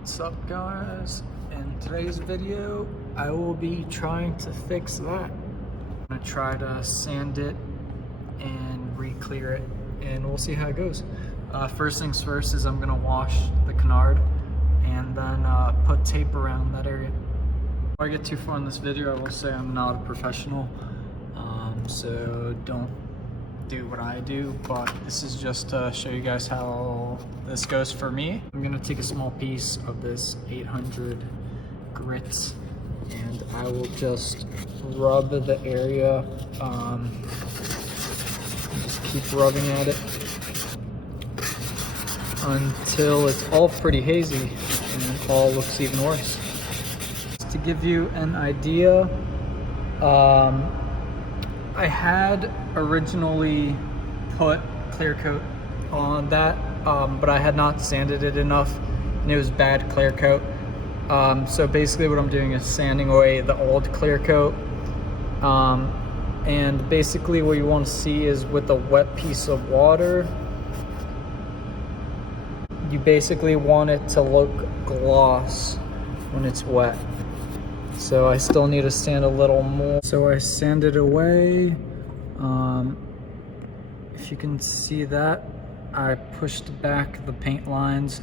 What's up, guys? In today's video I will be trying to fix that. I'm gonna try to sand it and re-clear it, and we'll see how it goes. First things first is I'm gonna wash the canard and then put tape around that area. Before I get too far in this video, I will say I'm not a professional, so don't do what I do, but this is just to show you guys how this goes for me. I'm gonna take a small piece of this 800 grit and I will just rub the area, just keep rubbing at it until it's all pretty hazy and it all looks even worse. Just to give you an idea, I had originally put clear coat on that, but I had not sanded it enough and it was bad clear coat. So basically what I'm doing is sanding away the old clear coat. And basically what you want to see is with a wet piece of water, you basically want it to look gloss when it's wet. So I still need to sand a little more. So I sanded away. If you can see that, I pushed back the paint lines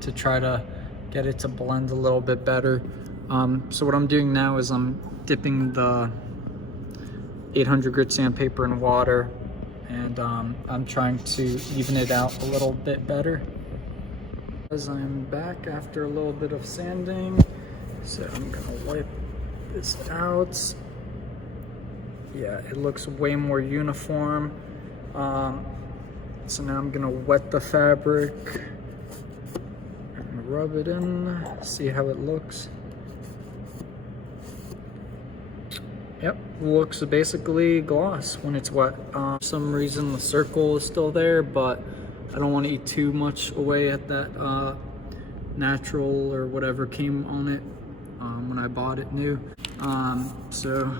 to try to get it to blend a little bit better. So what I'm doing now is I'm dipping the 800 grit sandpaper in water, and I'm trying to even it out a little bit better. As I'm back after a little bit of sanding, so I'm gonna wipe this out. Yeah, it looks way more uniform. So now I'm gonna wet the fabric and rub it in, see how it looks. Yep, looks basically gloss when it's wet. For some reason the circle is still there, but I don't want to eat too much away at that natural or whatever came on it when I bought it new. So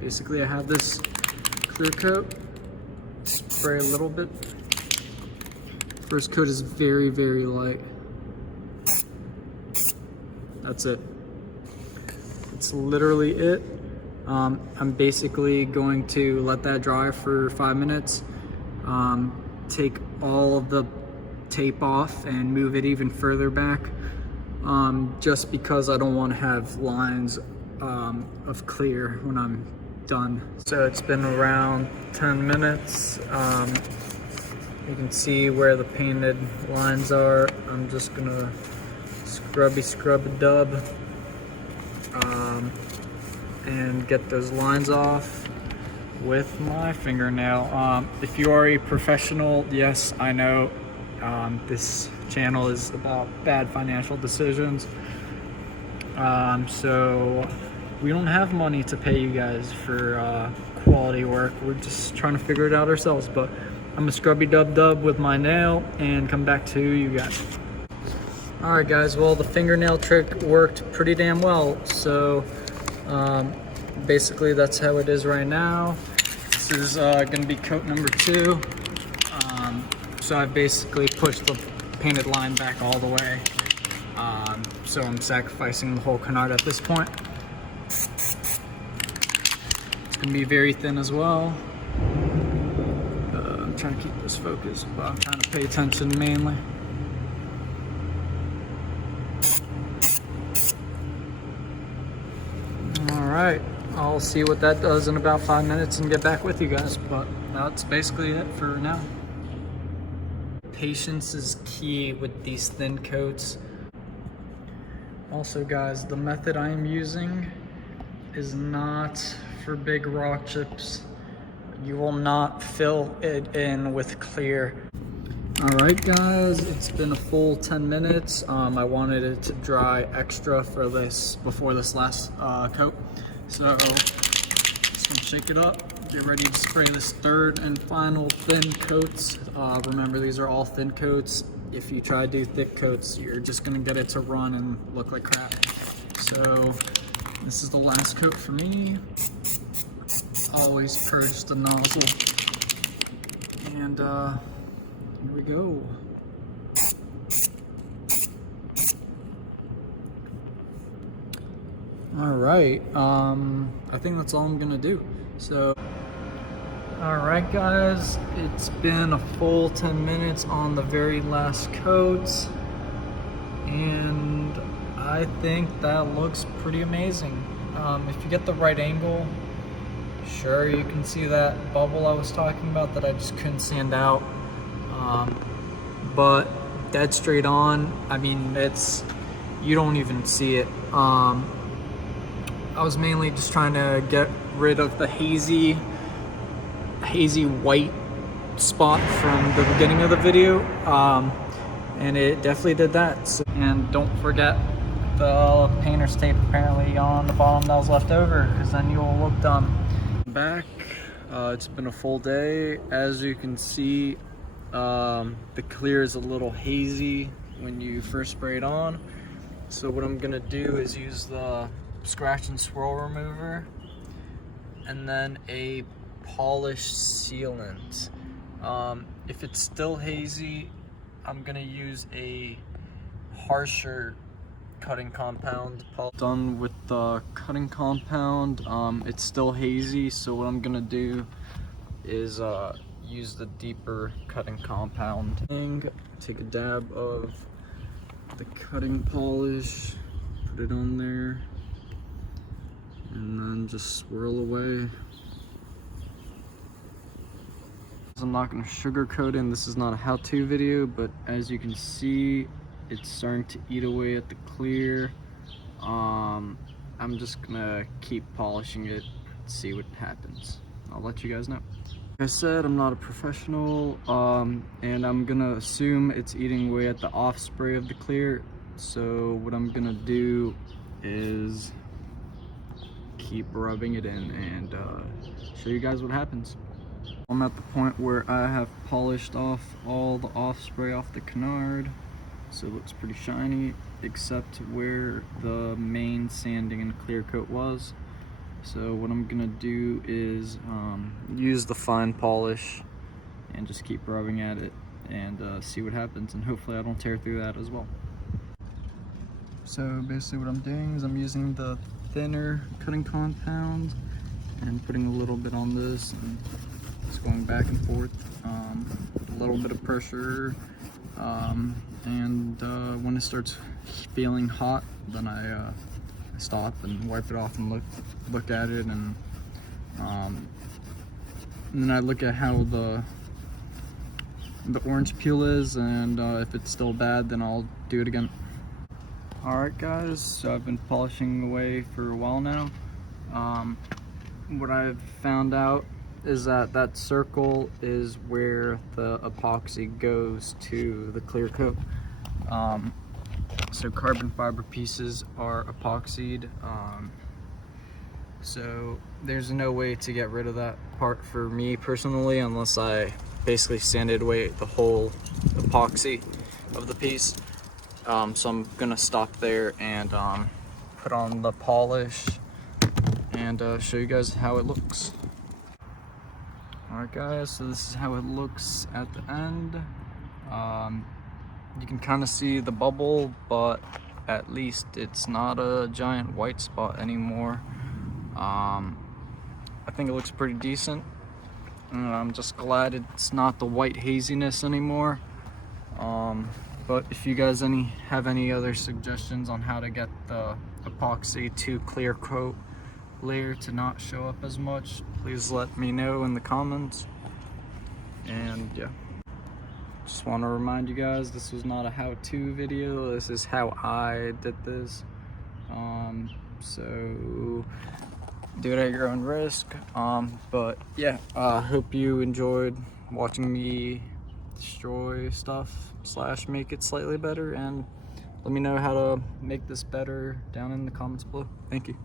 basically I have this clear coat, spray a little bit. First coat is very, very light. That's it. It's literally it. I'm basically going to let that dry for 5 minutes, take all of the tape off and move it even further back, just because I don't want to have lines of clear when I'm done. So it's been around 10 minutes. You can see where the painted lines are. I'm just gonna scrub a dub and get those lines off with my fingernail. If you are a professional, yes, I know this channel is about bad financial decisions. So we don't have money to pay you guys for quality work. We're just trying to figure it out ourselves, but I'm gonna scrubby dub with my nail and come back to you guys. All right, guys, well, the fingernail trick worked pretty damn well. So basically that's how it is right now. This is gonna be coat number 2. So I basically pushed the painted line back all the way. So I'm sacrificing the whole canard at this point. It's gonna be very thin as well. I'm trying to keep this focused, but I'm trying to pay attention mainly. All right, I'll see what that does in about 5 minutes and get back with you guys, but that's basically it for now. Patience is key with these thin coats. Also, guys, the method I am using is not for big rock chips. You will not fill it in with clear. All right, guys, it's been a full 10 minutes. I wanted it to dry extra for this before this last coat. So just gonna shake it up, get ready to spray this third and final thin coats. Remember, these are all thin coats. If you try to do thick coats, you're just gonna get it to run and look like crap. So this is the last coat for me. Always purge the nozzle. And here we go. All right, I think that's all I'm gonna do. So, all right guys, it's been a full 10 minutes on the very last coat, and I think that looks pretty amazing. If you get the right angle, sure, you can see that bubble I was talking about that I just couldn't sand out. But dead straight on, I mean, you don't even see it. I was mainly just trying to get rid of the hazy white spot from the beginning of the video, and it definitely did that. So, and don't forget the painter's tape apparently on the bottom that was left over, because then you'll look dumb. Back, it's been a full day. As you can see, the clear is a little hazy when you first spray it on. So what I'm gonna do is use the scratch and swirl remover and then a polished sealant. If it's still hazy, I'm gonna use a harsher cutting compound. Done with the cutting compound. It's still hazy, so what I'm gonna do is use the deeper cutting compound. Take a dab of the cutting polish, put it on there, and then just swirl away. I'm not going to sugarcoat it, and this is not a how-to video, but as you can see, it's starting to eat away at the clear. I'm just gonna keep polishing it, see what happens. I'll let you guys know. Like I said, I'm not a professional, and I'm gonna assume it's eating away at the off spray of the clear. So what I'm gonna do is keep rubbing it in and show you guys what happens. I'm at the point where I have polished off all the off spray off the canard, so it looks pretty shiny, except where the main sanding and clear coat was. So what I'm gonna do is use the fine polish and just keep rubbing at it and see what happens, and hopefully I don't tear through that as well. So basically what I'm doing is I'm using the thinner cutting compound and putting a little bit on this and just going back and forth, a little bit of pressure, and when it starts feeling hot, then I stop and wipe it off and look at it, and then I look at how the orange peel is, and if it's still bad, then I'll do it again. Alright guys, so I've been polishing away for a while now. What I've found out is that circle is where the epoxy goes to the clear coat. So carbon fiber pieces are epoxied, so there's no way to get rid of that part for me personally unless I basically sanded away the whole epoxy of the piece. So I'm gonna stop there and put on the polish and show you guys how it looks. Alright guys, so this is how it looks at the end. You can kind of see the bubble, but at least it's not a giant white spot anymore. I think it looks pretty decent, and I'm just glad it's not the white haziness anymore. But if you guys have any other suggestions on how to get the epoxy to clear coat layer to not show up as much, please let me know in the comments. And yeah, just want to remind you guys, this was not a how-to video, this is how I did this. So do it at your own risk. But yeah, hope you enjoyed watching me destroy stuff / make it slightly better, and let me know how to make this better down in the comments below. Thank you.